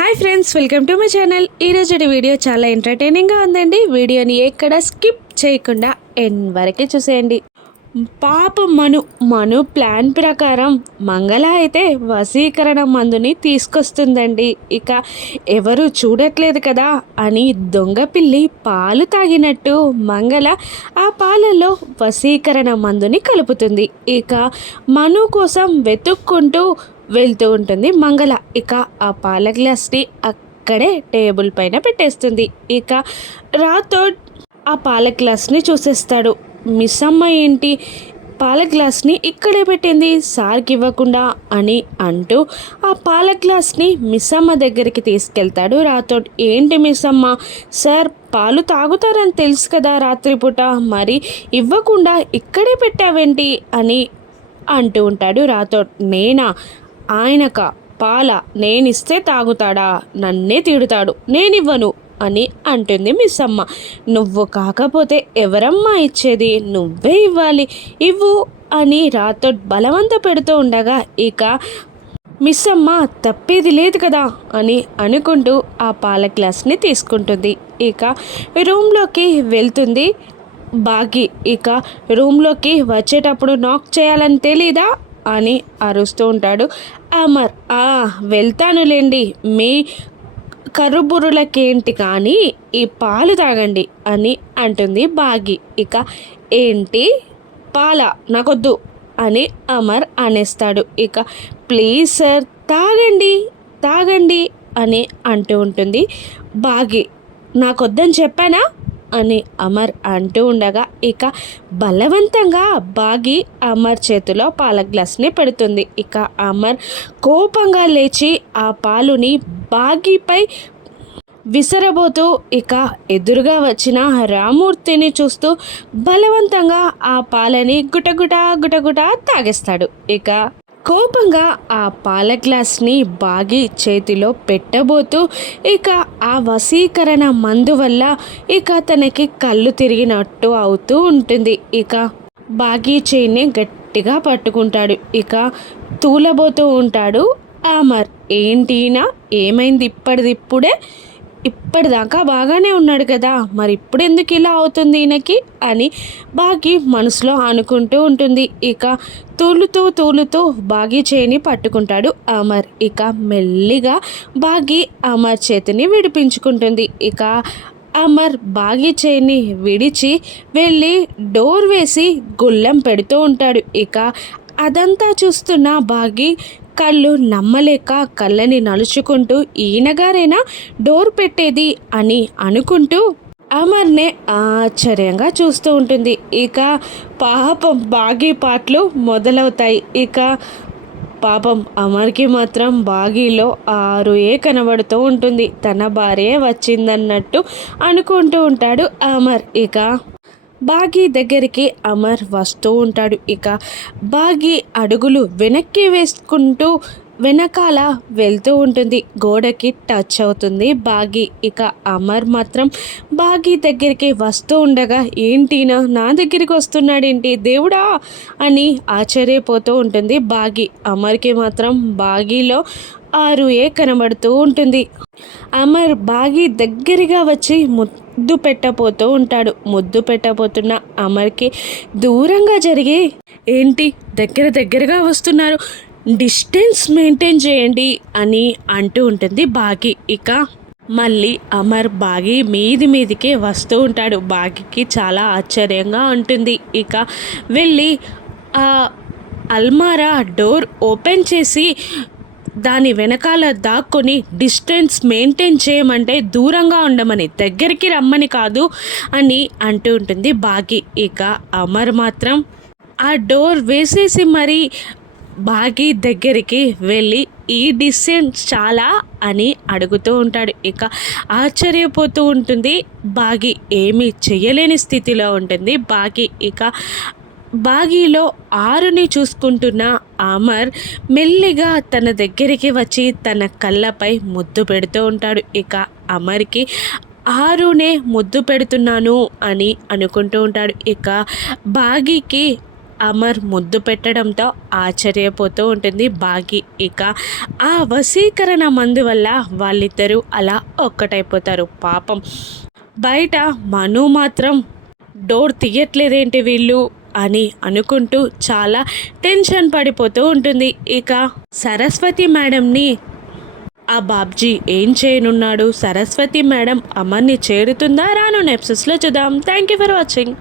Hi friends welcome to my channel. ఈరోజు video చాలా ఎంటర్టైనింగ్గా ఉందండి. వీడియోని ఎక్కడ స్కిప్ చేయకుండా ఎన్ వరకే చూసేయండి. పాప మను మను ప్లాన్ ప్రకారం మంగళ అయితే వశీకరణ మందుని తీసుకొస్తుందండి. ఇక ఎవరు చూడట్లేదు కదా అని దొంగ పిల్లి పాలు తాగినట్టు మంగళ ఆ పాలలో వశీకరణ మందుని కలుపుతుంది. ఇక మను కోసం వెతుక్కుంటూ వెళ్తూ ఉంటుంది. మంగళ ఇక ఆ పాల గ్లాస్ని అక్కడే టేబుల్ పైన పెట్టేస్తుంది. ఇక రాతో ఆ పాల గ్లాస్ని చూసేస్తాడు. మిస్ అమ్మ ఏంటి? పాల గ్లాస్ని ఇక్కడే పెట్టింది. సార్కి ఇవ్వకుండా అని అంటూ ఆ పాల గ్లాస్ని మిస్ అమ్మ దగ్గరికి తీసుకెళ్తాడు రాథోడ్ ఏంటి మిస్ అమ్మ? సార్ పాలు తాగుతారని తెలుసు కదా రాత్రిపూట. మరి ఇవ్వకుండా ఇక్కడే పెట్టావేంటి? అని అంటూ ఉంటాడు రాథోడ్ నేనా? ఆయనక పాల నేనిస్తే తాగుతాడా? నన్నే తిడుతాడు. నేనివ్వను అని అంటుంది మిస్ అమ్మ నువ్వు కాకపోతే ఎవరమ్మా ఇచ్చేది? నువ్వే ఇవ్వాలి. ఇవ్వు అని రాతో బలవంత పెడుతూ ఉండగా ఇక మిస్ అమ్మ తప్పేది లేదు కదా అని అనుకుంటూ ఆ పాల గ్లాస్ని తీసుకుంటుంది. ఇక రూమ్లోకి వెళ్తుంది బాగి ఇక రూమ్లోకి వచ్చేటప్పుడు నాక్ చేయాలని తెలీదా? అని అరుస్తూ ఉంటాడు. అమర్ ఆ వెళ్తానులేండి. మీ కరుబురులకేంటి కానీ ఈ పాలు తాగండి అని అంటుంది బాగి. ఇక ఏంటి? పాల? నాకొద్దు అని అమర్ అనేస్తాడు. ఇక ప్లీజ్ సార్ తాగండి తాగండి అని అంటూ ఉంటుంది బాగి. నాకొద్దని చెప్పానా? అని అమర్ అంటూ ఉండగా ఇక బలవంతంగా బాగి అమర్ చేతిలో పాల గ్లాస్ని పెడుతుంది. ఇక అమర్ కోపంగా లేచి ఆ పాలుని బాగిపై విసరబోతూ ఇక ఎదురుగా వచ్చిన రామూర్తిని చూస్తూ బలవంతంగా ఆ పాలని గుటగుట గుటగుట తాగేస్తాడు. ఇక కోపంగా ఆ పాల గ్లాస్ని బాగి చేతిలో పెట్టబోతూ ఇక ఆ వశీకరణ మందు వల్ల ఇక తనకి కళ్ళు తిరిగినట్టు అవుతూ ఉంటుంది. ఇక బాగి చేయిని గట్టిగా పట్టుకుంటాడు. ఇక తూలబోతూ ఉంటాడు. అమర్ ఏంటినా ఏమైంది ఇప్పటిదిప్పుడే? ఇప్పటిదాకా బాగానే ఉన్నాడు కదా. మరి ఇప్పుడు ఎందుకు ఇలా అవుతుంది ఈయనకి? అని బాగి మనసులో అనుకుంటూ ఉంటుంది. ఇక తూలుతూ తూలుతూ బాగి చేయిని పట్టుకుంటాడు అమర్. ఇక మెల్లిగా బాగి అమర్ చేతిని విడిపించుకుంటుంది. ఇక అమర్ బాగి చేయిని విడిచి వెళ్ళి డోర్ వేసి గుళ్ళెం పెడుతూ ఉంటాడు. ఇక అదంతా చూస్తున్న బాగి కళ్ళు నమ్మలేక కళ్ళని నలుచుకుంటూ ఈయనగారైనా? డోర్ పెట్టేది అని అనుకుంటూ అమర్నే ఆశ్చర్యంగా చూస్తూ ఉంటుంది. ఇక పాపం బాగీ పాటలు మొదలవుతాయి. ఇక పాపం అమర్కి మాత్రం బాగీలో ఆరు ఏ కనబడుతూ ఉంటుంది. తన భార్య వచ్చిందన్నట్టు అనుకుంటూ ఉంటాడు అమర్. ఇక బాగి దగ్గరికి అమర్ వస్తూ ఉంటాడు. ఇక బాగి అడుగులు వెనక్కి వేసుకుంటూ వెనకాల వెళ్తూ ఉంటుంది. గోడకి టచ్ అవుతుంది బాగి. ఇక అమర్ మాత్రం బాగి దగ్గరికి వస్తూ ఉండగా ఏంటినా నా దగ్గరికి వస్తున్నాడేంటి? దేవుడా! అని ఆశ్చర్యపోతూ ఉంటుంది బాగి. అమర్కి మాత్రం బాగిలో ఆరు ఏ కనబడుతూ ఉంటుంది. అమర్ బాగి దగ్గరగా వచ్చి ముద్దు పెట్టబోతూ ఉంటాడు. ముద్దు పెట్టబోతున్న అమర్కి దూరంగా జరిగి ఏంటి? దగ్గర దగ్గరగా వస్తున్నారు. డిస్టెన్స్ మెయింటైన్ చేయండి అని అంటూ ఉంటుంది బాగి. ఇక మళ్ళీ అమర్ బాగి మీది మీదికే వస్తూ ఉంటాడు. బాగికి చాలా ఆశ్చర్యంగా ఉంటుంది. ఇక వెళ్ళి ఆ అల్మారా డోర్ ఓపెన్ చేసి దాని వెనకాల దాక్కొని డిస్టెన్స్ మెయింటైన్ చేయమంటే దూరంగా ఉండమని దగ్గరికి రమ్మని కాదు అని అంటూ ఉంటుంది బాగి. ఇక అమర్ మాత్రం ఆ డోర్ వేసేసి మరి బాగి దగ్గరికి వెళ్ళి ఈ డిస్టెన్స్ చాలా అని అడుగుతూ ఉంటాడు. ఇక ఆశ్చర్యపోతూ ఉంటుంది. బాగి ఏమీ చేయలేని స్థితిలో ఉంటుంది. బాగి ఇక బాగీలో ఆరుని చూసుకుంటున్న అమర్ మెల్లిగా తన దగ్గరికి వచ్చి తన కళ్ళపై ముద్దు పెడుతూ ఉంటాడు. ఇక అమర్కి ఆరునే ముద్దు పెడుతున్నాను అని అనుకుంటూ ఉంటాడు. ఇక బాగీకి అమర్ ముద్దు పెట్టడంతో ఆశ్చర్యపోతూ ఉంటుంది. బాగి ఇక ఆ వశీకరణ మందు వల్ల వాళ్ళిద్దరూ అలా ఒక్కటైపోతారు. పాపం బయట మను మాత్రం డోర్ తీయట్లేదేంటి వీళ్ళు? అని అనుకుంటూ చాలా టెన్షన్ పడిపోతూ ఉంటుంది. ఇక సరస్వతి మేడంని ఆ బాబ్జీ ఏం చేయనున్నాడు? సరస్వతి మేడం అమర్ని చేరుతుందా? రాను నెప్సెస్లో చూద్దాం. Thank you for watching.